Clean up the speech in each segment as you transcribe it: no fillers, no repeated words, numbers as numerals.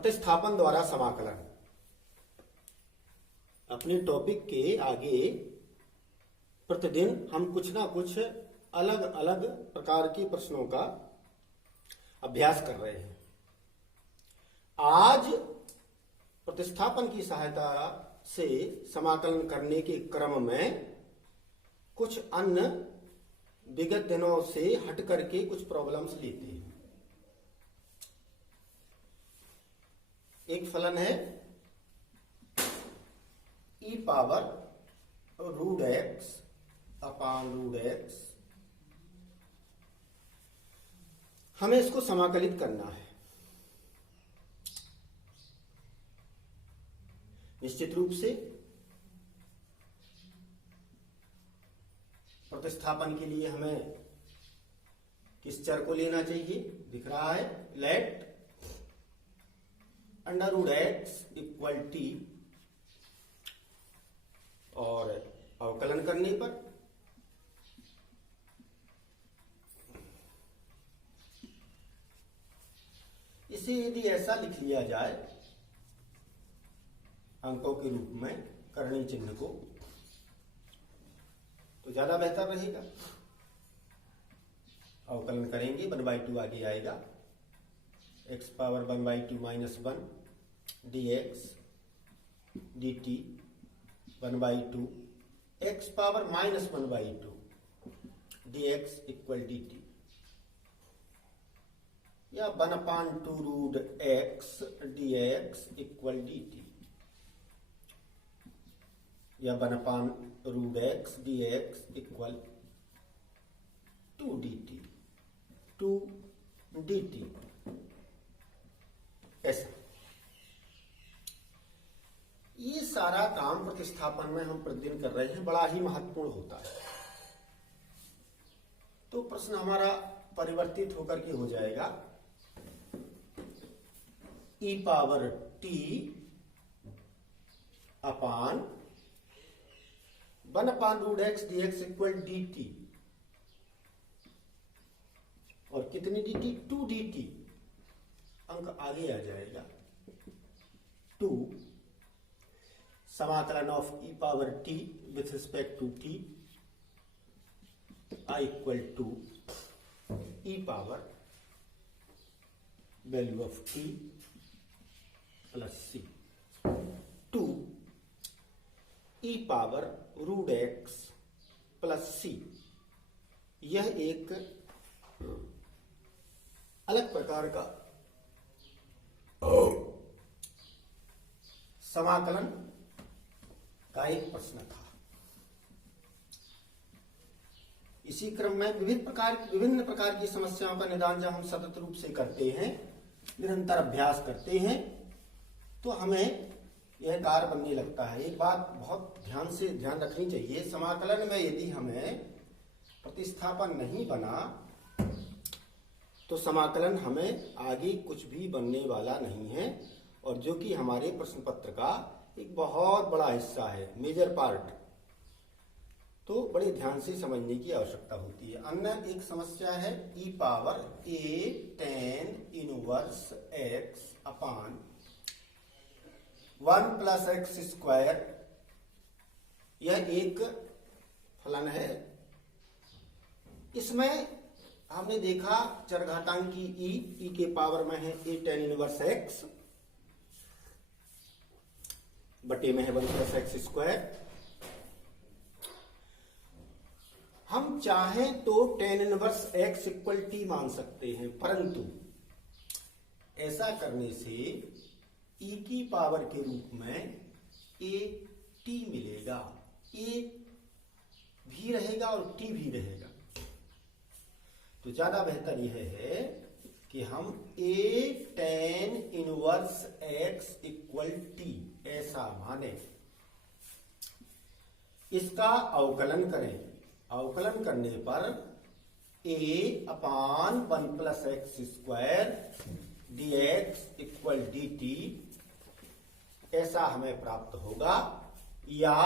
प्रतिस्थापन द्वारा समाकलन। अपने टॉपिक के आगे प्रतिदिन हम कुछ ना कुछ अलग अलग प्रकार के प्रश्नों का अभ्यास कर रहे हैं। आज प्रतिस्थापन की सहायता से समाकलन करने के क्रम में कुछ अन्य विगत दिनों से हट करके कुछ प्रॉब्लम्स लेते हैं। एक फलन है e power root x upon root x. हमें इसको समाकलित करना है। निश्चित रूप से प्रतिस्थापन के लिए हमें किस चर को लेना चाहिए? दिख रहा है, let under root x equal T, और अवकलन करने पर इसे यदि ऐसा लिख लिया जाए अंकों के रूप में करणीय चिन्ह को, तो ज्यादा बेहतर रहेगा। अवकलन करेंगे 1/2 आगे आएगा, x power 1/2 minus 1 dx dt 1/2 x power minus 1/2 dx equal dt, या 1/2 root x dx equal dt, या 1/2 root x dx equal 2 dt ऐसा। ये सारा काम प्रतिस्थापन में हम प्रतिदिन कर रहे हैं, बड़ा ही महत्वपूर्ण होता है। तो प्रश्न हमारा परिवर्तित होकर के हो जाएगा e power t upon 1/2 root x dx equal dt, और कितनी dt? 2 dt। अंक आगे आ जाएगा 2 समाकलन of e power t with respect to t i equal to e power value of t plus c, 2 e power root x plus c। यह एक अलग प्रकार का समाकलन का एक प्रश्न था। इसी क्रम में विभिन्न प्रकार की समस्याओं का निदान जब हम सतत रूप से करते हैं, निरंतर अभ्यास करते हैं, तो हमें यह कार्य बनने लगता है। एक बात बहुत ध्यान रखनी चाहिए, समाकलन में यदि हमें प्रतिस्थापन नहीं बना तो समाकलन हमें आगे कुछ भी बनने वाला नहीं है, और जो कि हमारे प्रश्न पत्र का एक बहुत बड़ा हिस्सा है, मेजर पार्ट। तो बड़े ध्यान से समझने की आवश्यकता होती है। अन्य एक समस्या है e power a tan inverse x upon 1 plus x square. यह एक फलन है। इसमें हमने देखा चरघातांकी e के पावर में है a tan इनवर्स x, बटे में है 1 प्लस एक्स स्क्वायर। हम चाहें तो tan inverse x equal T मान सकते हैं, परंतु ऐसा करने से e की पावर के रूप में a t मिलेगा। a भी रहेगा और t भी रहेगा। तो ज्यादा बेहतर यह है कि हम a tan inverse x equal T ऐसा माने, इसका अवकलन करें। अवकलन करने पर a upon 1 plus x square dx equal dt ऐसा हमें प्राप्त होगा, या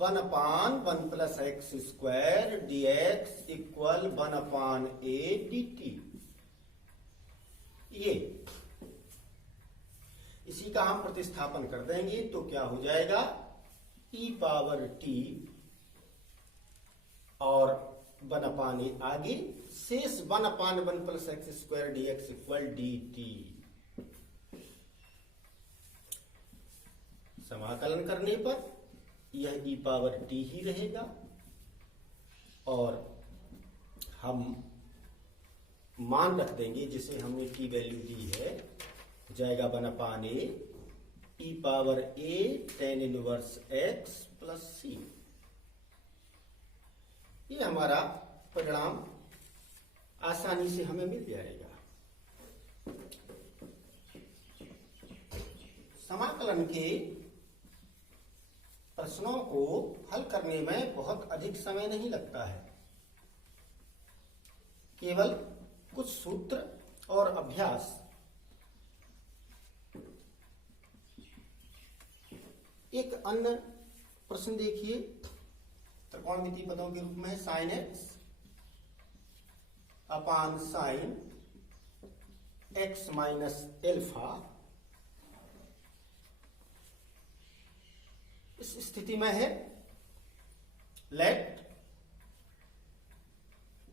1/1 plus x square dx equal 1/a dt। इसी का हम प्रतिस्थापन कर देंगे तो क्या हो जाएगा, e पावर t और 1/a आगे शेष 1/1 plus x square D X equal D T. समाकलन करने पर यह e पावर t ही रहेगा और हम मान रख देंगे जिसे हमने t वैल्यू दी है, जाएगा 1/a e power a tan inverse x plus c। ये हमारा परिणाम आसानी से हमें मिल जाएगा। समाकलन के प्रश्नों को हल करने में बहुत अधिक समय नहीं लगता है, केवल कुछ सूत्र और अभ्यास। एक अन्य प्रश्न देखिए, त्रिकोणमितीय पदों के रूप में sine x upon sine x minus alpha. इस स्थिति में है let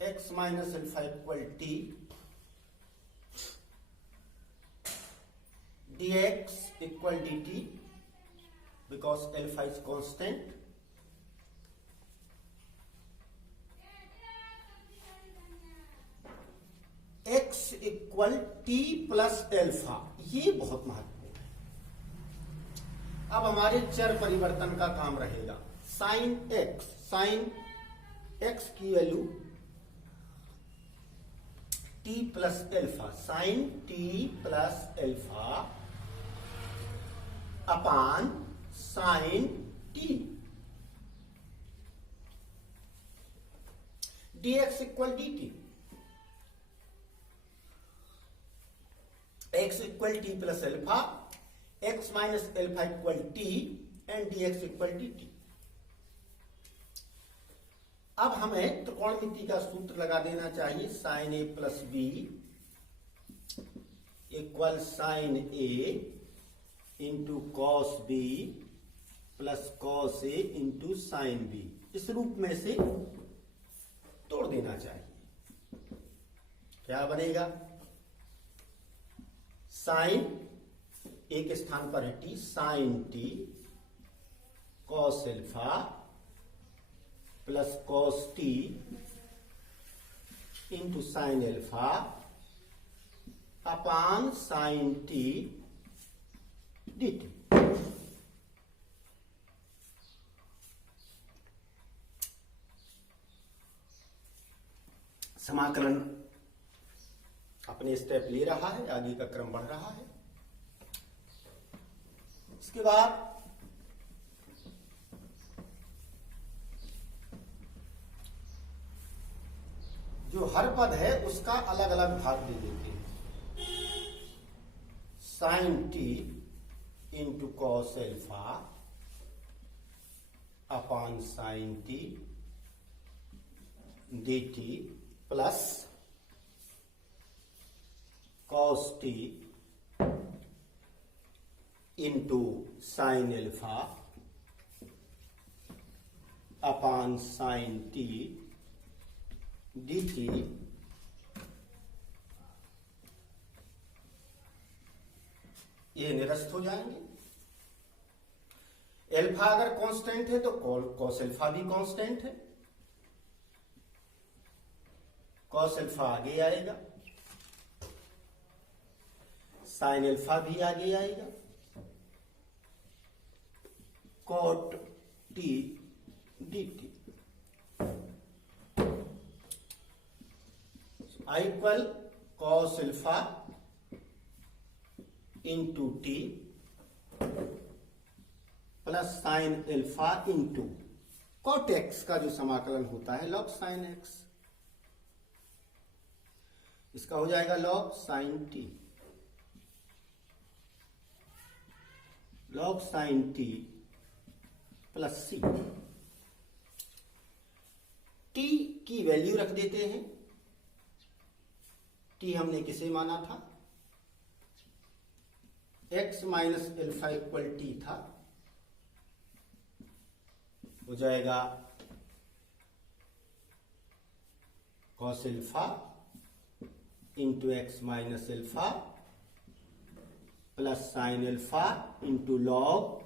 x minus alpha equal T D X equal D T because alpha is constant, x equal t plus alpha. ये बहुत महत्वपूर्ण है। अब हमारे चर परिवर्तन का काम रहेगा। साइन x की value t plus alpha, sine t plus alpha upon sine t dx equal dt, x equal t plus alpha, x minus alpha equal t and dx equal dt। अब हमें त्रिकोणमिति का सूत्र लगा देना चाहिए। Sine a plus B equal sine a into cos B plus cos A into sine B. इस रूप में से तोड़ देना चाहिए। क्या बनेगा, साइन एक स्थान पर है T, sine T cos alpha plus cos T into sine alpha upon sine T D T. समाकलन अपने स्टेप ले रहा है, आगे का क्रम बढ़ रहा है। इसके बाद जो हर पद है उसका अलग अलग भाग दे देते हैं। Sine T into cos alpha upon sine T D T plus cos T into sine alpha upon sine T D T. ये निरस्त हो जाएंगे। एल्फा अगर कांस्टेंट है तो कॉस एल्फा भी कांस्टेंट है, कॉस एल्फा आगे आएगा, साइन एल्फा भी आगे आएगा, cot T D T equal cos alpha into T plus sine alpha into cot x का जो समाकलन होता है लॉग साइन एक्स, इसका हो जाएगा log sine t, log sine t plus c. T की वैल्यू रख देते हैं। टी हमने किसे माना था, x minus alpha equal t था, हो जाएगा cos alpha into x minus alpha plus sine alpha into log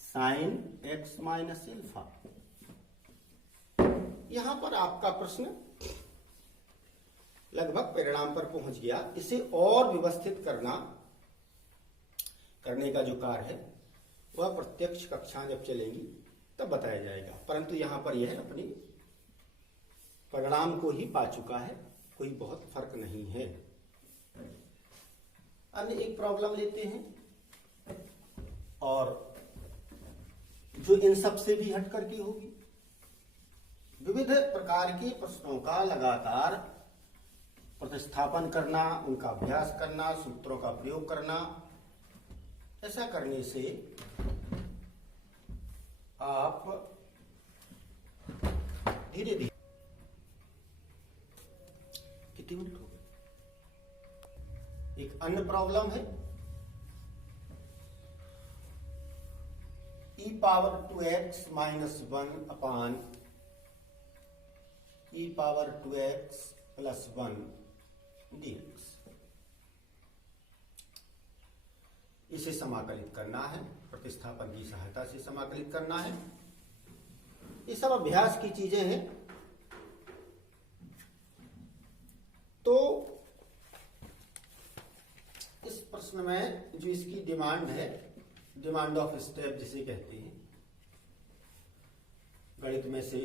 sine x minus alpha. यहां पर आपका प्रश्न लगभग परिणाम पर पहुंच गया। इसे और व्यवस्थित करने का जो कार्य है वह प्रत्यक्ष कक्षाएं जब चलेंगी तब बताया जाएगा, परंतु यहां पर यह अपने परिणाम को ही पा चुका है, कोई बहुत फर्क नहीं है। अन्य एक प्रॉब्लम लेते हैं और जो इन सब से भी हट करके होगी। विविध प्रकार के प्रश्नों का लगातार प्रतिस्थापन करना, उनका अभ्यास करना, सूत्रों का प्रयोग करना, ऐसा करने से आप धीरे धीरे। कितने मिनट हो गए? एक अन्य प्रॉब्लम है e पावर 2x माइनस 1 अपान e power 2x plus 1 dx। इसे समाकलित करना है, प्रतिस्थापन की सहायता से समाकलित करना है। ये सब अभ्यास की चीजें हैं। तो इस प्रश्न में जो इसकी डिमांड है, डिमांड ऑफ स्टेप जिसे कहते हैं गणित में से,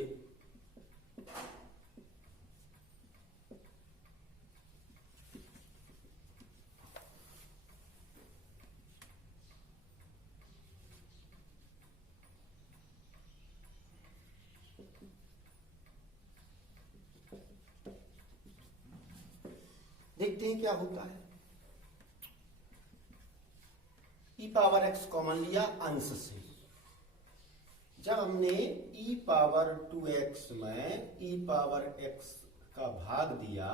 देखते हैं क्या होता है। e पावर x कॉमन लिया अंश से। जब हमने e पावर 2x में e पावर x का भाग दिया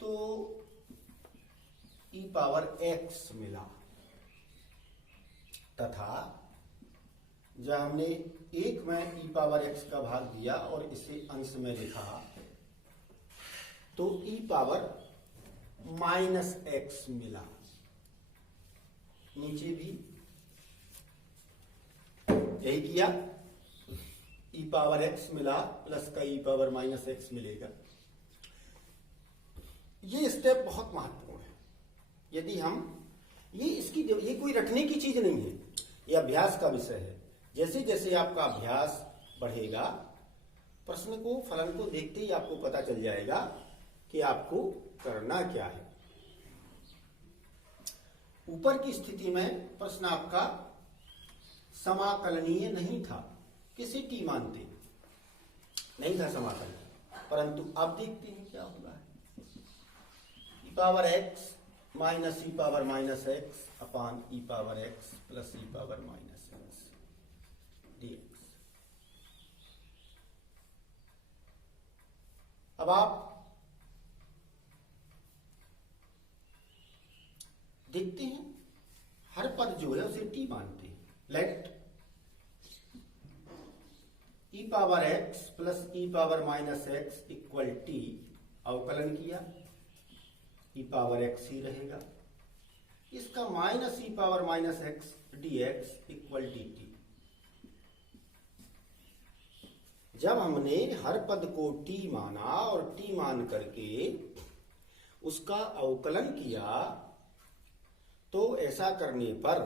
तो e पावर x मिला, तथा जब हमने 1 में e पावर x का भाग दिया और इसे अंश में लिखा तो e पावर माइनस x मिला। नीचे भी यही किया, e पावर x मिला प्लस का e पावर माइनस x मिलेगा। ये स्टेप बहुत महत्वपूर्ण है। यदि हम ये कोई रटने की चीज नहीं है, ये अभ्यास का विषय है। जैसे जैसे आपका अभ्यास बढ़ेगा, प्रश्न को, फलन को देखते ही आपको पता चल जाएगा कि आपको करना क्या है। ऊपर की स्थिति में प्रश्न आपका समाकलनीय नहीं था, किसी टी मानते नहीं था समाकलन, परंतु अब देखते हैं क्या होगा। e power x minus e power minus x अपान e power x plus e power minus x dx। अब आप देखते हैं हर पद जो है उसे t मानते हैं। Let e power x plus e power minus x equal T, अवकलन किया e पावर x ही रहेगा, इसका minus e power minus x dx equal dt। जब हमने हर पद को t माना और t मान करके उसका अवकलन किया तो ऐसा करने पर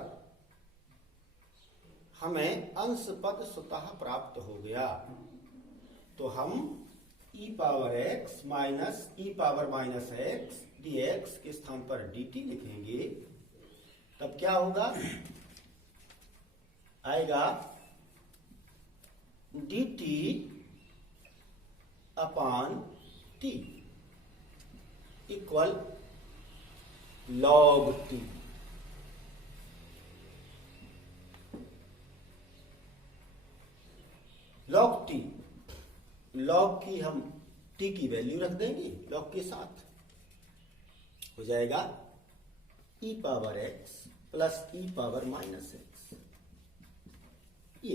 हमें अंश पद स्वतः प्राप्त हो गया। तो हम e power x minus e power minus x dx के स्थान पर dt लिखेंगे, तब क्या होगा? आएगा dt अपान t equal log t। log t, log की हम t की वैल्यू रख देंगे log के साथ, हो जाएगा ई पावर एक्स प्लस ई पावर माइनस एक्स। ये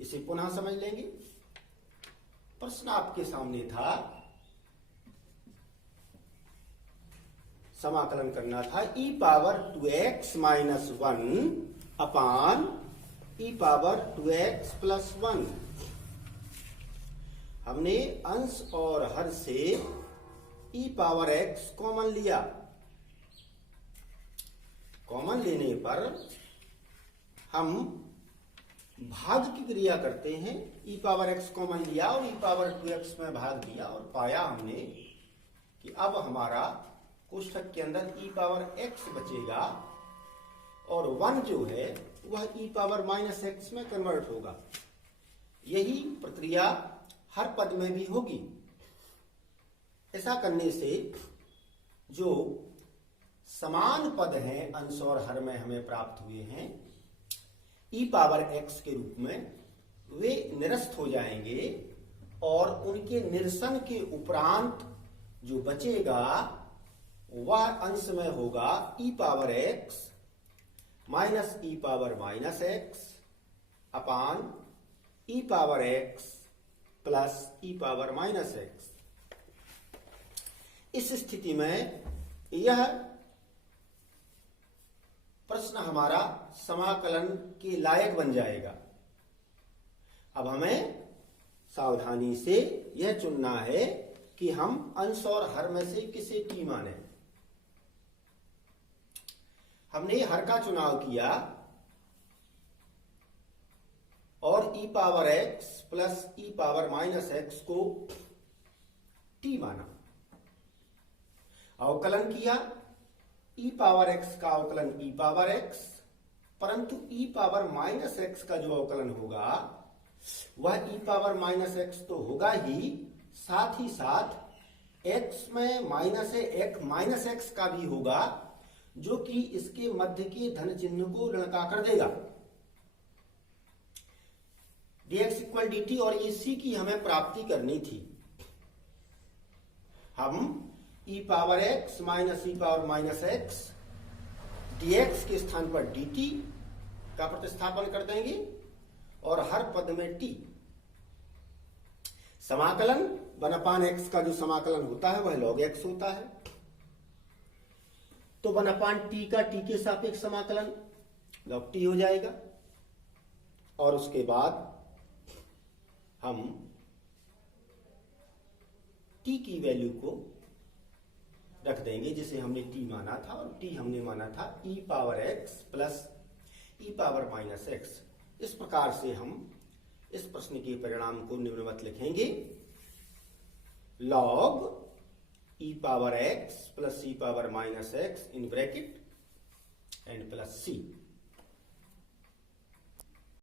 इसे पुनः समझ लेंगे। प्रश्न आपके सामने था, समाकलन करना था ई पावर 2x माइनस 1 अपान ई पावर 2x प्लस 1। हमने अंश और हर से ई पावर x कॉमन लिया। कॉमन लेने पर हम भाग की क्रिया करते हैं। ई पावर x कॉमन लिया और ई पावर 2x में भाग दिया और पाया हमने कि अब हमारा कोष्ठक के अंदर ई पावर x बचेगा और 1 जो है वह ई पावर माइनस x में कन्वर्ट होगा। यही प्रक्रिया हर पद में भी होगी। ऐसा करने से जो समान पद हैं अंश और हर में हमें प्राप्त हुए हैं ई पावर x के रूप में, वे निरस्त हो जाएंगे और उनके निरसन के उपरांत जो बचेगा वह अंश में होगा ई पावर x माइनस ई पावर माइनस x अपान ई पावर x प्लस ई पावर माइनस x। इस स्थिति में यह प्रश्न हमारा समाकलन के लायक बन जाएगा। अब हमें सावधानी से यह चुनना है कि हम अंश और हर में से किसे t माने। हमने हर का चुनाव किया और ई पावर x प्लस ई पावर माइनस x को t माना। अवकलन किया, ई पावर x का अवकलन ई पावर x, परंतु ई पावर माइनस x का जो अवकलन होगा वह ई पावर माइनस x तो होगा ही साथ x में माइनस x का भी होगा, जो कि इसके मध्य के धन चिन्ह को ऋणका कर देगा। dx इक्वल dt और इसी की हमें प्राप्ति करनी थी। हम ई पावर x माइनस ई पावर माइनस x dx के स्थान पर dt का प्रतिस्थापन कर देंगे और हर पद में t। समाकलन 1 x का जो समाकलन होता है वह log x होता है, तो 1 t का t के सापेक्ष समाकलन log t हो जाएगा और उसके बाद हम t की वैल्यू को रख देंगे जिसे हमने t माना था, और t हमने माना था e power x plus e power minus x। इस प्रकार से हम इस प्रश्न के परिणाम को निम्नवत लिखेंगे, log e power x plus e power minus x in bracket and plus c।